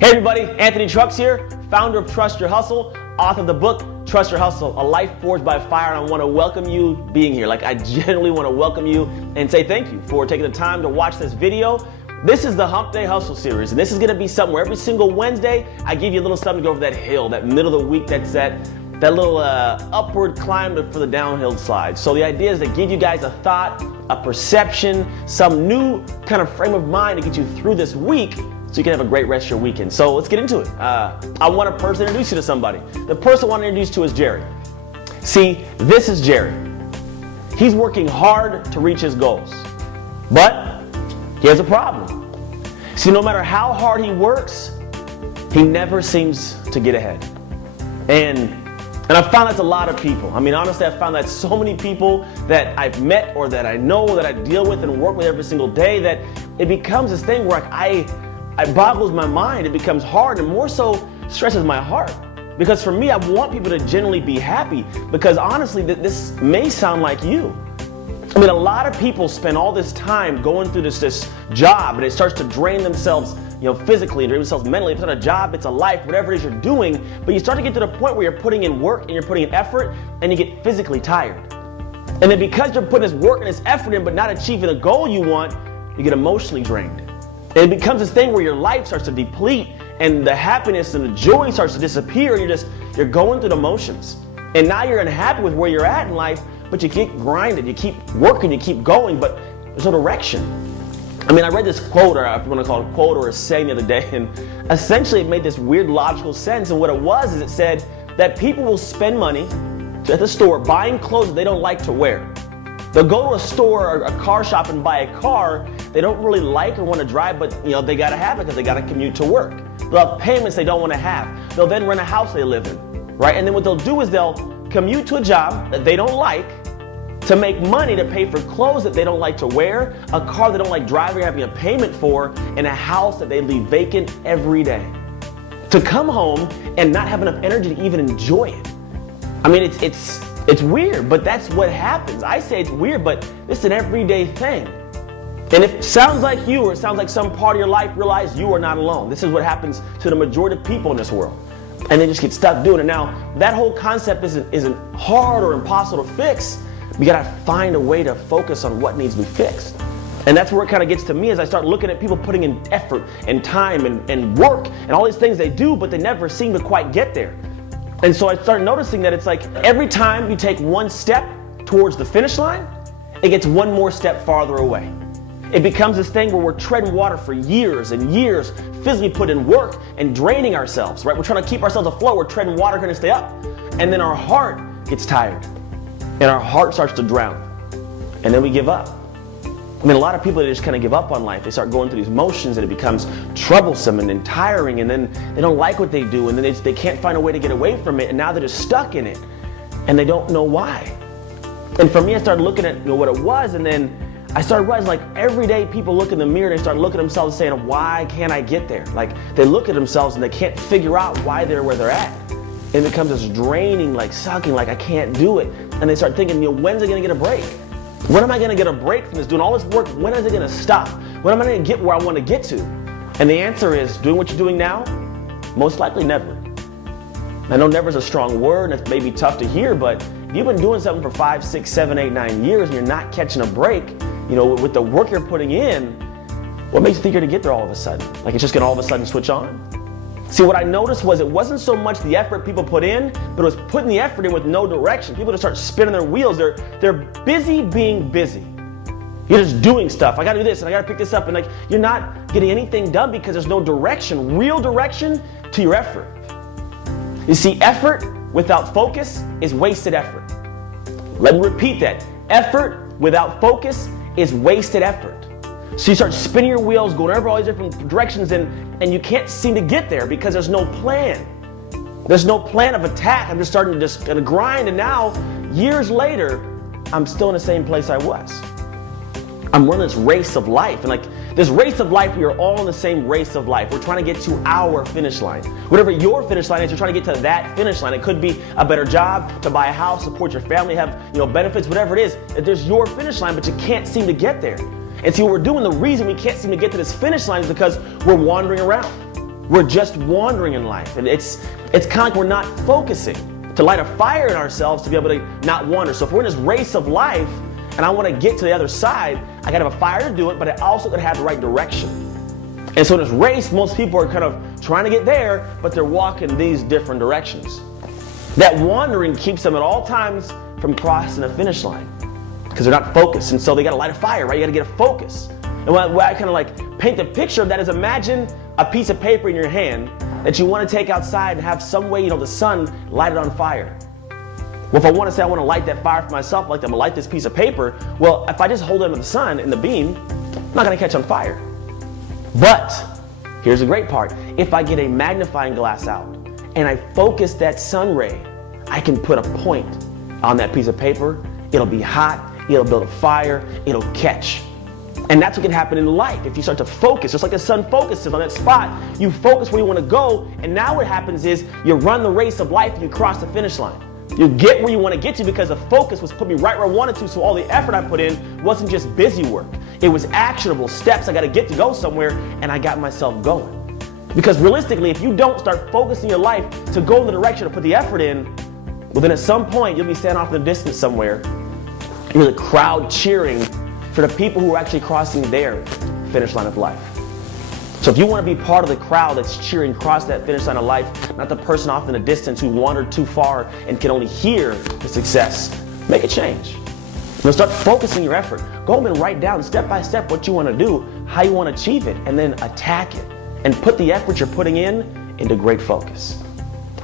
Hey everybody, Anthony Trucks here, founder of Trust Your Hustle, author of the book, Trust Your Hustle, A Life Forged by Fire, and I want to welcome you being here. I genuinely want to welcome you and say thank you for taking the time to watch this video. This is the Hump Day Hustle series, and this is going to be something where every single Wednesday, I give you a little something to go over that hill, that middle of the week, that's that little upward climb for the downhill slide. So the idea is to give you guys a thought, a perception, some new kind of frame of mind to get you through this week so you can have a great rest of your weekend. So let's get into it. I want to personally introduce you to somebody. The person I want to introduce to is Jerry. See, this is Jerry. He's working hard to reach his goals, but he has a problem. See, no matter how hard he works, he never seems to get ahead. And I've found that's a lot of people. I mean, honestly, I've found that so many people that I've met or that I know, that I deal with and work with every single day, that it becomes this thing where it boggles my mind. It becomes hard and more so stresses my heart. Because for me, I want people to genuinely be happy, because honestly, this may sound like you. I mean, a lot of people spend all this time going through this job, and it starts to drain themselves, physically, drain themselves mentally. It's not a job, it's a life, whatever it is you're doing. But you start to get to the point where you're putting in work and you're putting in effort, and you get physically tired. And then because you're putting this work and this effort in, but not achieving the goal you want, you get emotionally drained. And it becomes this thing where your life starts to deplete, and the happiness and the joy starts to disappear, and you're going through the motions. And now you're unhappy with where you're at in life, but you keep grinding, you keep working, you keep going, but there's no direction. I mean, I read this quote, or if you want to call it a quote or a saying the other day, and essentially it made this weird logical sense. And what it was is it said that people will spend money at the store buying clothes that they don't like to wear. They'll go to a store or a car shop and buy a car they don't really like or want to drive, but they got to have it because they got to commute to work. They'll have payments they don't want to have. They'll then rent a house they live in, right? And then what they'll do is they'll commute to a job that they don't like to make money to pay for clothes that they don't like to wear, a car they don't like driving or having a payment for, and a house that they leave vacant every day. To come home and not have enough energy to even enjoy it. I mean, it's weird, but that's what happens. I say it's weird, but it's an everyday thing. And if it sounds like you, or it sounds like some part of your life, realize you are not alone. This is what happens to the majority of people in this world. And they just get stuck doing it. Now, that whole concept isn't hard or impossible to fix. We gotta find a way to focus on what needs to be fixed. And that's where it kind of gets to me, as I start looking at people putting in effort and time and work and all these things they do, but they never seem to quite get there. And so I started noticing that it's like every time you take one step towards the finish line, it gets one more step farther away. It becomes this thing where we're treading water for years and years, physically putting in work and draining ourselves, right? We're trying to keep ourselves afloat. We're treading water, trying to stay up. And then our heart gets tired and our heart starts to drown. And then we give up. I mean, a lot of people, they just kind of give up on life. They start going through these motions and it becomes troublesome and then tiring, and then they don't like what they do, and then they can't find a way to get away from it, and now they're just stuck in it and they don't know why. And for me, I started looking at what it was, and then I started realizing, like, every day people look in the mirror and they start looking at themselves and saying, why can't I get there? Like, they look at themselves and they can't figure out why they're where they're at. And it becomes this draining, like sucking, like I can't do it. And they start thinking, when's it gonna get a break? When am I gonna get a break from this? Doing all this work, when is it gonna stop? When am I gonna get where I wanna get to? And the answer is, doing what you're doing now? Most likely never. I know never is a strong word, and it's maybe tough to hear, but if you've been doing something for 5, 6, 7, 8, 9 years and you're not catching a break, with the work you're putting in, what makes you think you're gonna get there all of a sudden? Like it's just gonna all of a sudden switch on? See, what I noticed was it wasn't so much the effort people put in, but it was putting the effort in with no direction. People just start spinning their wheels. They're busy being busy. You're just doing stuff. I gotta do this and I gotta pick this up, and you're not getting anything done because there's no direction, real direction to your effort. You see, effort without focus is wasted effort. Let me repeat that. Effort without focus is wasted effort. So you start spinning your wheels, going over all these different directions, and you can't seem to get there because there's no plan. There's no plan of attack. I'm just starting to grind, and now, years later, I'm still in the same place I was. I'm running this race of life, and this race of life, we are all in the same race of life. We're trying to get to our finish line. Whatever your finish line is, you're trying to get to that finish line. It could be a better job, to buy a house, support your family, have benefits, whatever it is. There's your finish line, but you can't seem to get there. And see, what we're doing, the reason we can't seem to get to this finish line is because we're wandering around. we're just wandering in life. And it's kind of like we're not focusing to light a fire in ourselves to be able to not wander. So if we're in this race of life and I want to get to the other side, I got to have a fire to do it, but I also got to have the right direction. And so in this race, most people are kind of trying to get there, but they're walking these different directions. That wandering keeps them at all times from crossing the finish line because they're not focused. And so they got to light a fire, right? You got to get a focus. And what I kind of like paint the picture of that is, imagine a piece of paper in your hand that you want to take outside and have some way, the sun light it on fire. Well, if I want to say I want to light that fire for myself, like I'm going to light this piece of paper, well, if I just hold it under the sun in the beam, I'm not going to catch on fire. But here's the great part. If I get a magnifying glass out and I focus that sun ray, I can put a point on that piece of paper. It'll be hot, it'll build a fire, it'll catch. And that's what can happen in life. If you start to focus, just like the sun focuses on that spot, you focus where you want to go, and now what happens is you run the race of life and you cross the finish line. You get where you want to get to because the focus was put me right where I wanted to, so all the effort I put in wasn't just busy work. It was actionable steps I got to get to go somewhere, and I got myself going. Because realistically, if you don't start focusing your life to go in the direction to put the effort in, well then at some point you'll be standing off in the distance somewhere. You're the crowd cheering for the people who are actually crossing their finish line of life. So if you want to be part of the crowd that's cheering across that finish line of life, not the person off in the distance who wandered too far and can only hear the success, make a change. Start focusing your effort. Go home and write down step by step what you want to do, how you want to achieve it, and then attack it. And put the effort you're putting in into great focus.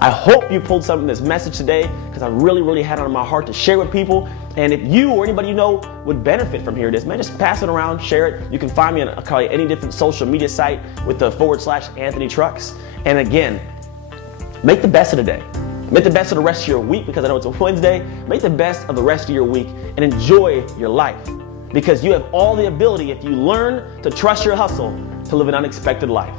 I hope you pulled something from this message today, because I really had it on my heart to share with people. And if you or anybody you know would benefit from hearing this, man, just pass it around, share it. You can find me on any different social media site with the /Anthony Trucks. And again, make the best of the day. Make the best of the rest of your week, because I know it's a Wednesday. Make the best of the rest of your week and enjoy your life, because you have all the ability, if you learn to trust your hustle, to live an unexpected life.